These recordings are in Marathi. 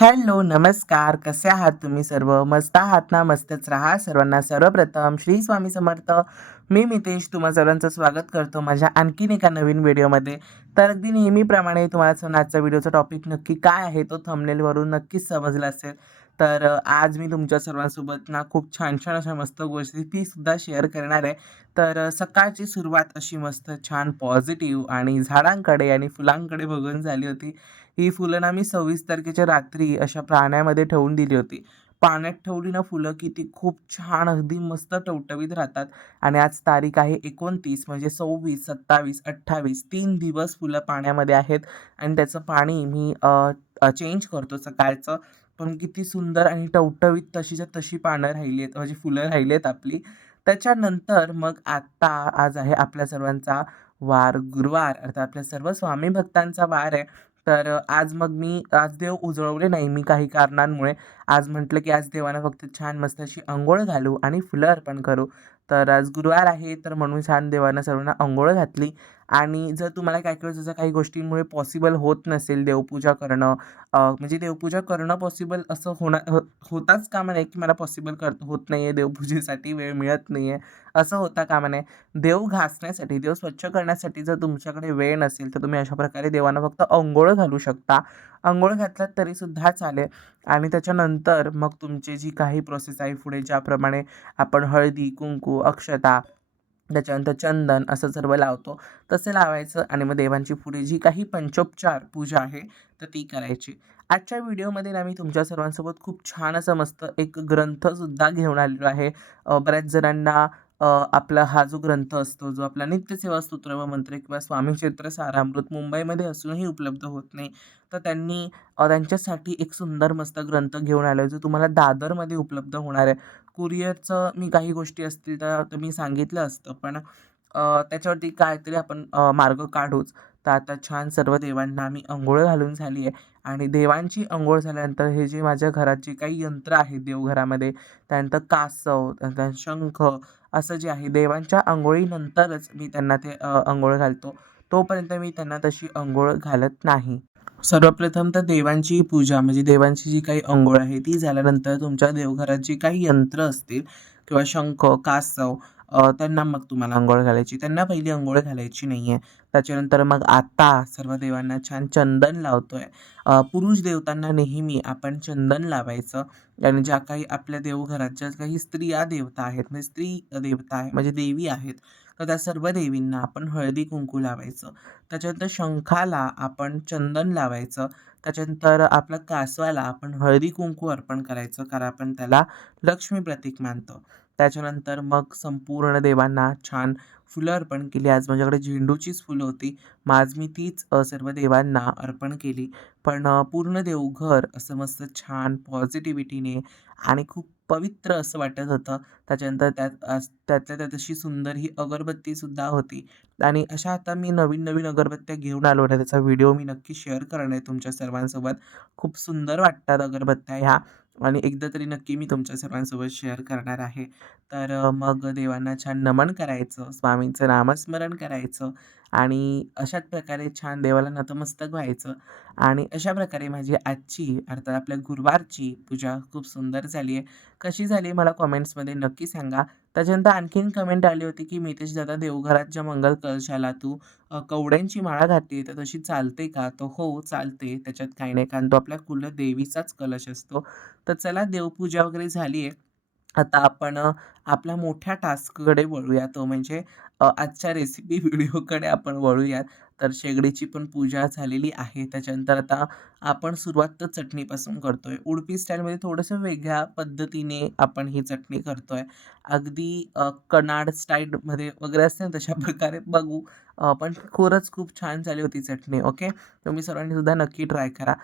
हॅलो, नमस्कार. कसे आहात तुम्ही सर्व? मस्त आहात ना? मस्तच राहा. सर्वांना सर्वप्रथम श्री स्वामी समर्थ. मी मितेश तुम्हा सर्वांचं स्वागत करतो माझ्या आणखीन एका नवीन व्हिडिओमध्ये. तर अगदी नेहमीप्रमाणे तुम्हाला आजचा व्हिडिओचा टॉपिक नक्की काय आहे तो थंबनेलवरून नक्कीच समजला असेल. तर आज मी तुमच्या सर्वांसोबत ना खूप छान-छान अशा मस्त गोष्टी तीसुद्धा शेअर करणार आहे. तर सकाळची सुरुवात अशी मस्त छान पॉझिटिव्ह आणि झाडांकडे आणि फुलांकडे बघून झाली होती. ही फुलं ना मी 26 तारखेच्या रात्री अशा पाण्यामध्ये ठेवून दिली होती. पाण्यात ठेवली ना फुलं की ती खूप छान अगदी मस्त टवटवीत राहतात आणि आज तारीख आहे 29 म्हणजे 26, 27, 28 3 दिवस फुलं पाण्यामध्ये आहेत आणि त्याचं पाणी मी चेंज करतो सकाळचं. पण किती सुंदर आणि टवटवीत तशीच्या तशी पानं राहिली आहेत म्हणजे फुलं राहिली आहेत आपली. त्याच्यानंतर मग आता आज आहे आपल्या सर्वांचा वार गुरुवार अर्थात आपल्या सर्व स्वामी भक्तांचा वार आहे. तर आज देव उजळवले नाही मी काही कारणांमुळे. आज म्हटलं की आज देवाला फक्त छान मस्त अशी अंघोळ घालू आणि फुलं अर्पण करू. तर आज गुरुवार आहे तर म्हणून छान देवानं सर्वांना अंघोळ घातली आणि जर तुम्हाला काही वेळेस जसं काही गोष्टींमुळे पॉसिबल होत नसेल देवपूजा करणं म्हणजे देवपूजा करणं पॉसिबल असं होताच कामा नये की मला पॉसिबल होत नाहीये देवपूजेसाठी वेळ मिळत नाहीये, असं होता कामा नये. देव घासण्यासाठी, देव स्वच्छ करण्यासाठी जर तुमच्याकडे वेळ नसेल, तर तुम्ही अशा प्रकारे देवांना फक्त अंघोळ घालू शकता. अंघोळ घातलात तरीसुद्धा चालेल आणि त्याच्यानंतर मग तुमची जी काही प्रोसेस आहे पुढे ज्याप्रमाणे आपण हळदी, कुंकू, अक्षता, त्याच्यानंतर चंदन असं सर्व लावतो, तसे लावायचं आणि मग देवांची पुढे जी काही पंचोपचार पूजा आहे, तर ती करायची. आजच्या व्हिडिओमध्ये ना मी तुमच्या सर्वांसोबत खूप छान असं मस्त एक ग्रंथसुद्धा घेऊन आलेलो आहे. बऱ्याच जणांना अ, आपला हा जो ग्रंथ असतो, जो आपला नित्यसेवा स्तोत्र व मंत्र किंवा स्वामी चरित्र सारामृत मुंबईमध्ये असूनही उपलब्ध होत नाही. तर त्यांनी त्यांच्यासाठी एक सुंदर मस्त ग्रंथ घेऊन आलोय, जो तुम्हाला दादरमध्ये उपलब्ध होणार आहे. कुरिअरचं मी काही गोष्टी असतील तर मी सांगितलं असतं, पण त्याच्यावरती काहीतरी आपण मार्ग काढूच. तर आता छान सर्व देवांना आम्ही अंघोळ घालून झाली आहे आणि देवांची अंघोळ झाल्यानंतर हे जे माझ्या घरात जे काही यंत्र आहेत देवघरामध्ये, त्यानंतर कासव, त्यानंतर शंख असं जे आहे देवांच्या अंघोळीनंतरच मी त्यांना ते अंघोळ घालतो. तोपर्यंत मी त्यांना तशी अंघोळ घालत नाही. सर्वप्रथम तर देवांची पूजा म्हणजे देवांची जी काही अंघोळ आहे ती झाल्यानंतर तुमच्या देवघरात जी काही यंत्र असतील किंवा शंख, कासव त्यांना मग तुम्हाला अंघोळ घालायची. त्यांना पहिली अंघोळ घालायची नाहीये. त्याच्यानंतर मग आता सर्व देवांना छान चंदन लावतोय. पुरुष देवतांना नेहमी आपण चंदन लावायचं आणि ज्या काही आपल्या देवघरात ज्या काही स्त्रिया देवता आहेत म्हणजे स्त्री देवता आहे म्हणजे देवी आहेत, तर त्या सर्व देवींना आपण हळदी-कुंकू लावायचं. त्याच्यानंतर शंखाला आपण चंदन लावायचं. त्याच्यानंतर आपल्या कासवाला आपण हळदी-कुंकू अर्पण करायचं, कारण आपण त्याला लक्ष्मी प्रतीक मानतो. त्याच्यानंतर मग संपूर्ण देवांना छान फुलं अर्पण केली. आज माझ्याकडे झेंडूचीच फुलं होती. मग आज मी तीच सर्व देवांना अर्पण केली. पण पूर्ण देवघर असं मस्त छान पॉझिटिव्हिटीने आणि खूप पवित्र असं वाटत होतं. त्याच्यानंतर त्यातल्या त्यात अशी सुंदर ही अगरबत्तीसुद्धा होती. आणि अशा आता मी नवीन-नवीन अगरबत्त्या घेऊन आलो आहे. त्याचा व्हिडिओ मी नक्की शेअर करणार आहे तुमच्या सर्वांसोबत. खूप सुंदर वाटतात अगरबत्त्या ह्या आणि एकदा तरी नक्की मी तुमच्या सर्वांसोबत शेअर करणार आहे. तर मग देवांना छान नमन करायचं, स्वामींचं नामस्मरण करायचं आणि अशाच प्रकारे छान देवाला नतमस्तक व्हायचं आणि अशा प्रकारे माझी आजची अर्थात आपल्या गुरुवारची पूजा खूप सुंदर झाली आहे. कशी झाली मला कमेंट्समध्ये नक्की सांगा. त्याच्यानंतर आणखीन कमेंट आली होती, की "मितेश दादा देवघराच्या मंगल कलशाला तू कवड्यांची माळा घातली तर तशी चालते का?" तर "हो, चालते. त्याच्यात काही नाही." कारण तो आपल्या कुलदेवीचाच कलश असतो. तर चला देवपूजा वगैरे झाली आहे. आता आपण आपल्या मोठ्या टास्ककडे वळूया. तो म्हणजे आजच्या रेसिपी व्हिडिओकडे आपण वळूयात. तर शेगडीची पण पूजा झालेली आहे. त्याच्यानंतर आता आपण सुरुवात तर चटणीपासून करतोय. उडपी स्टाईलमध्ये थोडंसं वेगळ्या पद्धतीने आपण ही चटणी करतोय. अगदी कन्नड स्टाईलमध्ये वगैरे असते ना, तशा प्रकारे बघू. पण खरंच खूप छान झाली होती चटणी. ओके. तुम्ही सर्वांनी सुद्धा नक्की ट्राय करा.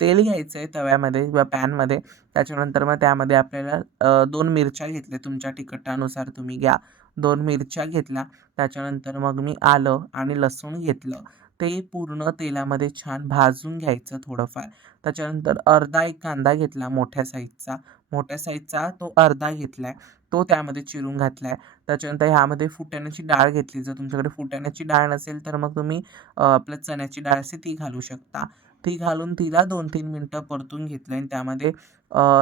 तेल घ्यायचं आहे तव्यामध्ये किंवा पॅनमध्ये. त्याच्यानंतर मग त्यामध्ये आपल्याला 2 मिरच्या घेतल्या तुमच्या तिखटानुसार तुम्ही घ्या. 2 मिरच्या घेतल्या. त्याच्यानंतर मग मी आलं आणि लसूण घेतलं. ते पूर्ण तेलामध्ये छान भाजून घ्यायचं थोडंफार. त्याच्यानंतर अर्धा एक कांदा घेतला मोठ्या साईजचा. मोठ्या साईजचा तो अर्धा घेतलाय. तो त्यामध्ये चिरून घातलाय. त्याच्यानंतर ह्यामध्ये फुटाण्याची डाळ घेतली. जर तुमच्याकडे फुटाण्याची डाळ नसेल तर मग तुम्ही आपलं चण्याची डाळ असते ती घालू शकता. ती घालून तिला 2-3 मिनिटं परतून घेतलं आणि त्यामध्ये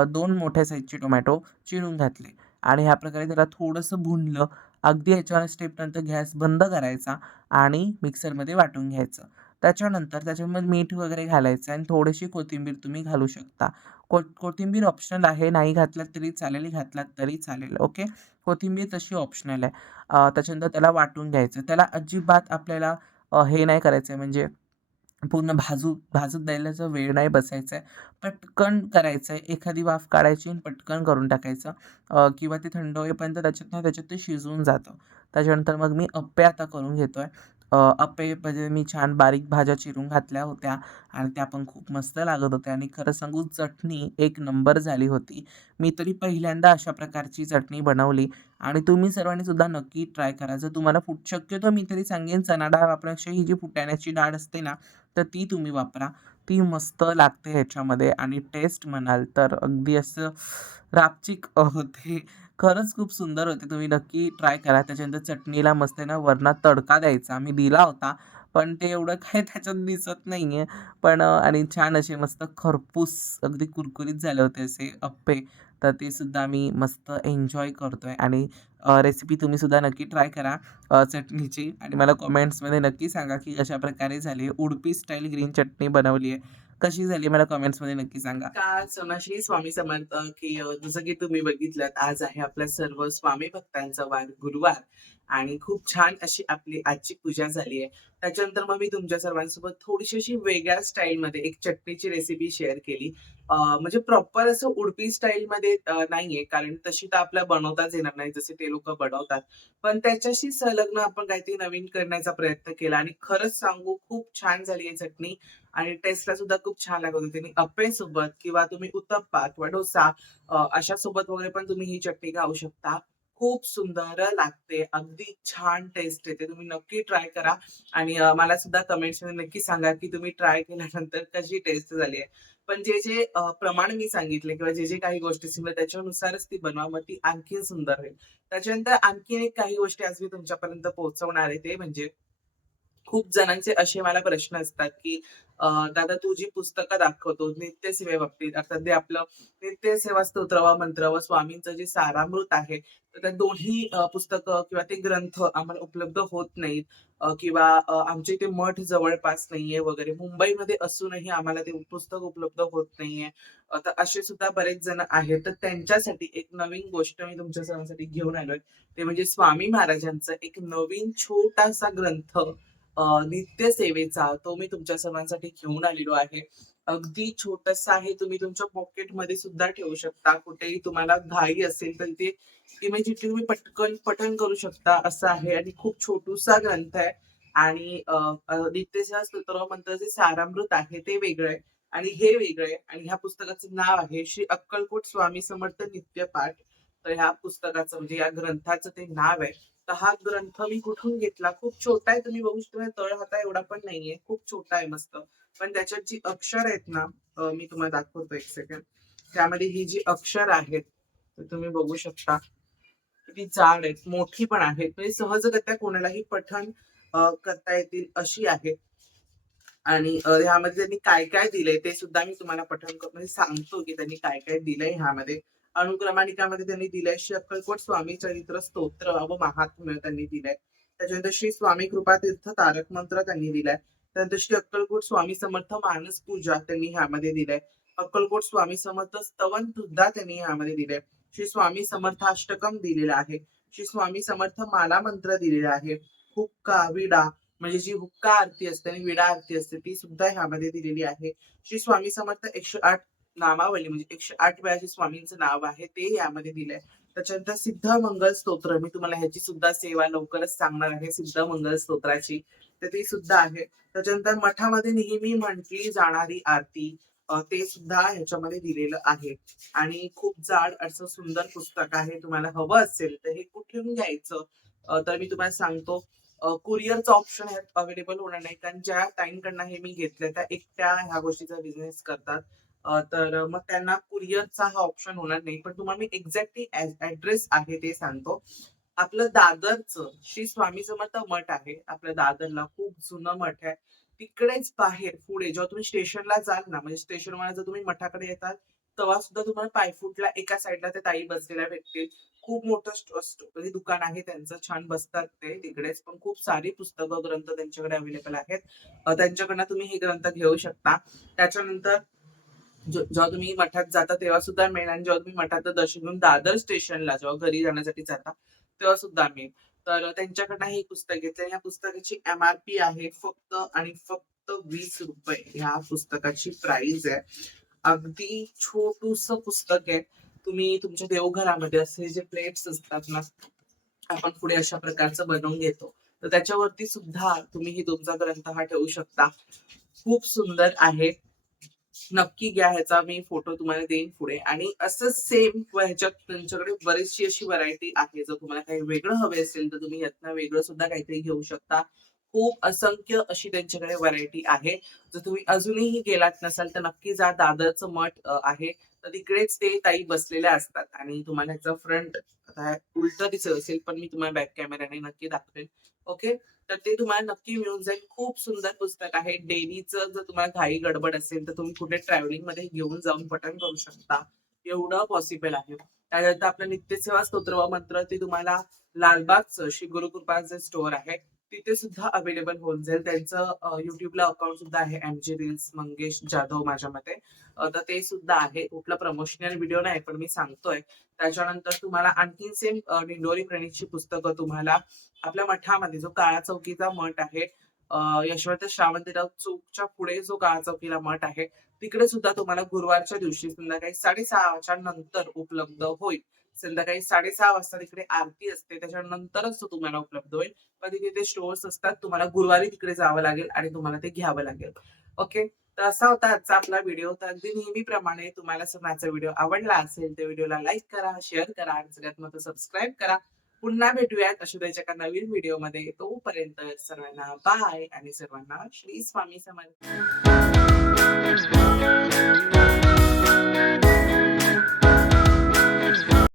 2 मोठ्या साईजचे टोमॅटो चिरून घातले आणि ह्या प्रकारे त्याला थोडंसं भुनलं. अगदी ह्याच्या स्टेपनंतर गॅस बंद करायचा आणि मिक्सरमध्ये वाटून घ्यायचं. त्याच्यानंतर त्याच्यामध्ये मीठ वगैरे घालायचं आणि थोडीशी कोथिंबीर तुम्ही घालू शकता. कोथिंबीर ऑप्शनल आहे. नाही घातलात तरी चालेल, घातलात तरी चालेल. ओके. कोथिंबीर तशी ऑप्शनल आहे. त्याच्यानंतर त्याला वाटून घ्यायचं. त्याला अजिबात आपल्याला हे नाही करायचं आहे म्हणजे पूर्ण भाजत द्यायलाचा वेळ नाही बसायचा आहे. पटकन करायचं आहे. एखादी वाफ काढायची आणि पटकन करून टाकायचं किंवा ते थंड होईपर्यंत त्याच्यात ते शिजून जातं. त्याच्यानंतर मग मी अप्पे आता करून घेतोय. अप्पे म्हणजे मी छान बारीक भाज्या चिरून घातल्या होत्या आणि त्या पण खूप मस्त लागत होत्या आणि खरं सांगू चटणी एक नंबर झाली होती. मी तरी पहिल्यांदा अशा प्रकारची चटणी बनवली आणि तुम्ही सर्वांनी सुद्धा नक्की ट्राय करा. जर तुम्हाला शक्यतो मी तरी सांगेन चणा डाळ वापरण्यापेक्षा ही जी फुटाण्याची डाळ असते ना, तर ती तुम्ही वापरा. ती मस्त लागते ह्याच्यामध्ये आणि टेस्ट म्हणाल तर अगदी असं रापचिक होते. खरंच खूप सुंदर होते. तुम्ही नक्की ट्राय करा. त्याच्यानंतर चटणीला मस्त आहे ना वरनं तडका द्यायचा. मी दिला होता, पण ते एवढं काही त्याच्यात दिसत नाहीये. पण आणि छान असे मस्त खरपूस अगदी कुरकुरीत झाले होते असे अप्पे. तर ते सुद्धा मी मस्त एन्जॉय करतोय आणि रेसिपी तुम्ही सुद्धा नक्की ट्राय करा चटणीची आणि मला कमेंट्समध्ये नक्की सांगा, की कशाप्रकारे झाली. उडुपी स्टाईल ग्रीन चटणी बनवली आहे. कशी झाली मला कमेंट्समध्ये नक्की सांगा. का सोनाश्री स्वामी समर्थ की जसं की तुम्ही बघितलंत आज आहे आपल्या सर्व स्वामी भक्तांचा वार गुरुवार आणि खूप छान अशी आपली आजची पूजा झाली आहे. त्याच्यानंतर मग मी तुमच्या सर्वांसोबत थोडीशी अशी वेगळ्या स्टाईलमध्ये एक चटणीची रेसिपी शेअर केली. म्हणजे प्रॉपर असं उडपी स्टाईलमध्ये नाहीये कारण तशी तर आपल्याला बनवताच येणार नाही जसे ते लोकं बनवतात. पण त्याच्याशी संलग्न आपण काहीतरी नवीन करण्याचा प्रयत्न केला आणि खरंच सांगू खूप छान झाली आहे चटणी आणि टेस्टला सुद्धा खूप छान लागत होती आणि अप्पेसोबत किंवा तुम्ही उत्तप्पा किंवा डोसा अशा सोबत वगैरे पण तुम्ही ही चटणी खाऊ शकता. खूप सुंदर लागते. अगदी छान टेस्ट येते. तुम्ही नक्की ट्राय करा आणि मला सुद्धा कमेंट्समध्ये नक्की सांगा, की तुम्ही ट्राय केल्यानंतर कशी टेस्ट झाली आहे. पण जे प्रमाण मी सांगितले किंवा जे काही गोष्टी सांगितल्या त्याच्यानुसारच ती बनवा. मग ती आणखीन सुंदर होईल. त्याच्यानंतर आणखीन एक काही गोष्टी आज मी तुमच्यापर्यंत पोहोचवणार आहे ते म्हणजे खूप जणांचे असे मला प्रश्न असतात, की दादा तू जी पुस्तकं दाखवतो नित्यसेवेबाबतीत अर्थात ते आपलं नित्यसेवा स्तोत्र व मंत्र व स्वामींचं जे सारामृत आहे, तर त्या दोन्ही पुस्तकं किंवा ते ग्रंथ आम्हाला उपलब्ध होत नाहीत किंवा आमच्या इथे मठ जवळपास नाहीये वगैरे. मुंबईमध्ये असूनही आम्हाला ते पुस्तक उपलब्ध होत नाहीये. तर असे सुद्धा बरेच जण आहेत. तर त्यांच्यासाठी एक नवीन गोष्ट मी तुमच्या सर्वांसाठी घेऊन आलोय. ते म्हणजे स्वामी महाराजांचा एक नवीन छोटासा ग्रंथ नित्यसेवेचा तो मी तुमच्या सर्वांसाठी घेऊन आलेलो आहे. अगदी छोटासा आहे. तुम्ही तुमच्या पॉकेटमध्ये सुद्धा ठेवू शकता. कुठेही तुम्हाला घाई असेल तर ते इमिजिएटली तुम्ही पटकन पठण करू शकता असं आहे आणि खूप छोटूसा ग्रंथ आहे आणि नित्यसेवा स्तोत्र मंत्राचे सारामृत आहे ते वेगळं आहे आणि हे वेगळं आहे आणि ह्या पुस्तकाचं नाव आहे श्री अक्कलकोट स्वामी समर्थ नित्यपाठ. तर ह्या पुस्तकाचं म्हणजे या ग्रंथाचं ते नाव आहे. तर हा ग्रंथ मी कुठून घेतला? खूप छोटा आहे. तुम्ही बघू शकता तळहाता एवढा पण नाहीये. खूप छोटा आहे मस्त. पण त्याच्यात जी अक्षर आहेत ना, मी तुम्हाला दाखवतो एक सेकंड. त्यामध्ये ही जी अक्षर आहेत, तर तुम्ही बघू शकता. किती जाड आहेत, मोठी पण आहेत. म्हणजे सहजगत्या कोणालाही पठण करता येतील अशी आहे. आणि ह्यामध्ये त्यांनी काय-काय दिलंय ते सुद्धा मी तुम्हाला पठण म्हणजे सांगतो, की त्यांनी काय-काय दिलंय ह्यामध्ये. अनुक्रमानिकामध्ये त्यांनी दिलंय श्री अक्कलकोट स्वामी चरित्र स्तोत्र व महात्म्य त्यांनी दिलंय. त्याच्यानंतर श्री स्वामी कृपातीर्थ तारक मंत्र त्यांनी दिलाय. त्यानंतर श्री अक्कलकोट स्वामी समर्थ मानस पूजा त्यांनी ह्यामध्ये दिलंय. अक्कलकोट स्वामी समर्थ स्तवन सुद्धा त्यांनी ह्यामध्ये दिलंय. श्री स्वामी समर्थ अष्टकम दिलेलं आहे. श्री स्वामी समर्थ माला मंत्र दिलेला आहे. हुक्का, विडा म्हणजे जी हुक्का आरती असते आणि विडा आरती असते ती सुद्धा ह्यामध्ये दिलेली आहे. श्री स्वामी समर्थ 108 नामावली म्हणजे 108 वेळा जे स्वामींचं नाव आहे ते यामध्ये दिलंय. त्याच्यानंतर सिद्ध मंगल स्तोत्र मी तुम्हाला ह्याची सुद्धा सेवा लवकरच सांगणार आहे सिद्ध मंगल स्तोत्राची. तर ती सुद्धा आहे. त्याच्यानंतर मठामध्ये नेहमी म्हटली जाणारी आरती ते सुद्धा ह्याच्यामध्ये दिलेलं आहे. आणि खूप जाड असं सुंदर पुस्तक आहे. तुम्हाला हवं असेल तर हे कुठून घ्यायचं? तर मी तुम्हाला सांगतो कुरिअरचा ऑप्शन अवेलेबल होणार नाही कारण ज्या ताईंकडनं हे मी घेतलंय त्या एकट्या ह्या गोष्टीचा बिझनेस करतात. तर मग त्यांना कुरिअरचा हा ऑप्शन होणार नाही. पण तुम्हाला मी एक्झॅक्टली ॲड्रेस आहे ते सांगतो. आपलं दादरचं श्री स्वामी समर्थ मठ आहे. आपल्या दादरला खूप जुनं मठ आहे. तिकडेच बाहेर पुढे जेव्हा तुम्ही स्टेशनला जाल ना, म्हणजे स्टेशनवर जर तुम्ही मठाकडे येतात, तेव्हा सुद्धा तुम्हाला पायफुटला एका साइडला त्या ताई बसलेल्या भेटतील. खूप मोठं म्हणजे दुकान आहे त्यांचं. छान बसतात ते तिकडेच. पण खूप सारी पुस्तकं, ग्रंथ त्यांच्याकडे अवेलेबल आहेत. त्यांच्याकडनं तुम्ही हे ग्रंथ घेऊ शकता. त्याच्यानंतर जेव्हा तुम्ही मठात जाता तेव्हा सुद्धा मिळेल आणि जेव्हा तुम्ही मठाचं दर्शन घेऊन दादर स्टेशनला जेव्हा घरी जाण्यासाठी जाता, तेव्हा सुद्धा मिळेल. तर त्यांच्याकडनं हे पुस्तक घेतलं. या पुस्तकाची एम-आर-पी आहे फक्त आणि फक्त ₹20 ह्या पुस्तकाची प्राइस आहे. अगदी छोटूसं पुस्तक आहे. तुम्ही तुमच्या देवघरामध्ये असे जे प्लेट्स असतात ना, आपण पुढे अशा प्रकारचं बनवून घेतो. तर त्याच्यावरती सुद्धा तुम्ही ही तुमचा ग्रंथ हा ठेवू शकता. खूप सुंदर आहे. नक्की घ्या, ह्याचा मी फोटो तुम्हाला देईन पुढे. आणि असंच सेम ह्याच्यात त्यांच्याकडे बरीचशी अशी व्हरायटी आहे. जर तुम्हाला काही वेगळं हवे असेल तर तुम्ही यातनं वेगळं सुद्धा काहीतरी घेऊ शकता. खूप असंख्य अशी त्यांच्याकडे व्हरायटी आहे. जर तुम्ही अजूनही गेलात नसाल तर नक्की जा. दादरचं मठ आहे. तर तिकडेच ते ताई बसलेल्या असतात आणि तुम्हाला ह्याचा फ्रंट आता उलटं दिसत असेल, पण मी तुम्हाला बॅक कॅमेराने नक्की दाखवेन. ओके. तर ते तुम्हाला नक्की मिळून जाईल. खूप सुंदर पुस्तक आहे. डेलीचं जर तुम्हाला घाई गडबड असेल, तर तुम्ही कुठे ट्रॅव्हलिंगमध्ये घेऊन जाऊन पठण करू शकता. एवढं पॉसिबल आहे. त्यानंतर आपलं नित्यसेवा स्तोत्र व मंत्र ते तुम्हाला लालबागचं श्री गुरुकृपाचं स्टोअर आहे. तिथे सुद्धा अवेलेबल होऊन जाईल. त्यांचं YouTubeला अकाउंट सुद्धा आहे. एम-जे रील्स मंगेश जाधव माझ्या मते. तर ते सुद्धा आहे. कुठला प्रमोशनल व्हिडिओ नाही, पण मी सांगतोय. त्याच्यानंतर तुम्हाला आणखीन सेम दिंडोरी प्रणीतची पुस्तकं तुम्हाला आपल्या मठामध्ये जो काळा चौकीचा मठ आहे, यशवंत श्रावणतीराव चौकच्या पुढे जो काळा चौकीला मठ आहे, तिकडे सुद्धा तुम्हाला गुरुवारच्या दिवशी संध्याकाळी 6:30च्या नंतर उपलब्ध होईल. संध्याकाळी 6:30 वाजता तिकडे आरती असते. त्याच्यानंतरच तो तुम्हाला उपलब्ध होईल. पण तिथे ते स्टोअर्स असतात. तुम्हाला गुरुवारी तिकडे जावं लागेल आणि तुम्हाला ते घ्यावं लागेल. ओके. तर असा होता आजचा आपला व्हिडिओ. तर अगदी नेहमीप्रमाणे तुम्हाला जर माझा व्हिडिओ आवडला असेल, तर व्हिडिओला लाईक करा, शेअर करा आणि सगळ्यात महत्त्वाचं सबस्क्राईब करा. पुन्हा भेटूयात अशाच एका नवीन व्हिडिओमध्ये. तोपर्यंत सर्वांना बाय आणि सर्वांना श्री स्वामी समर्थ.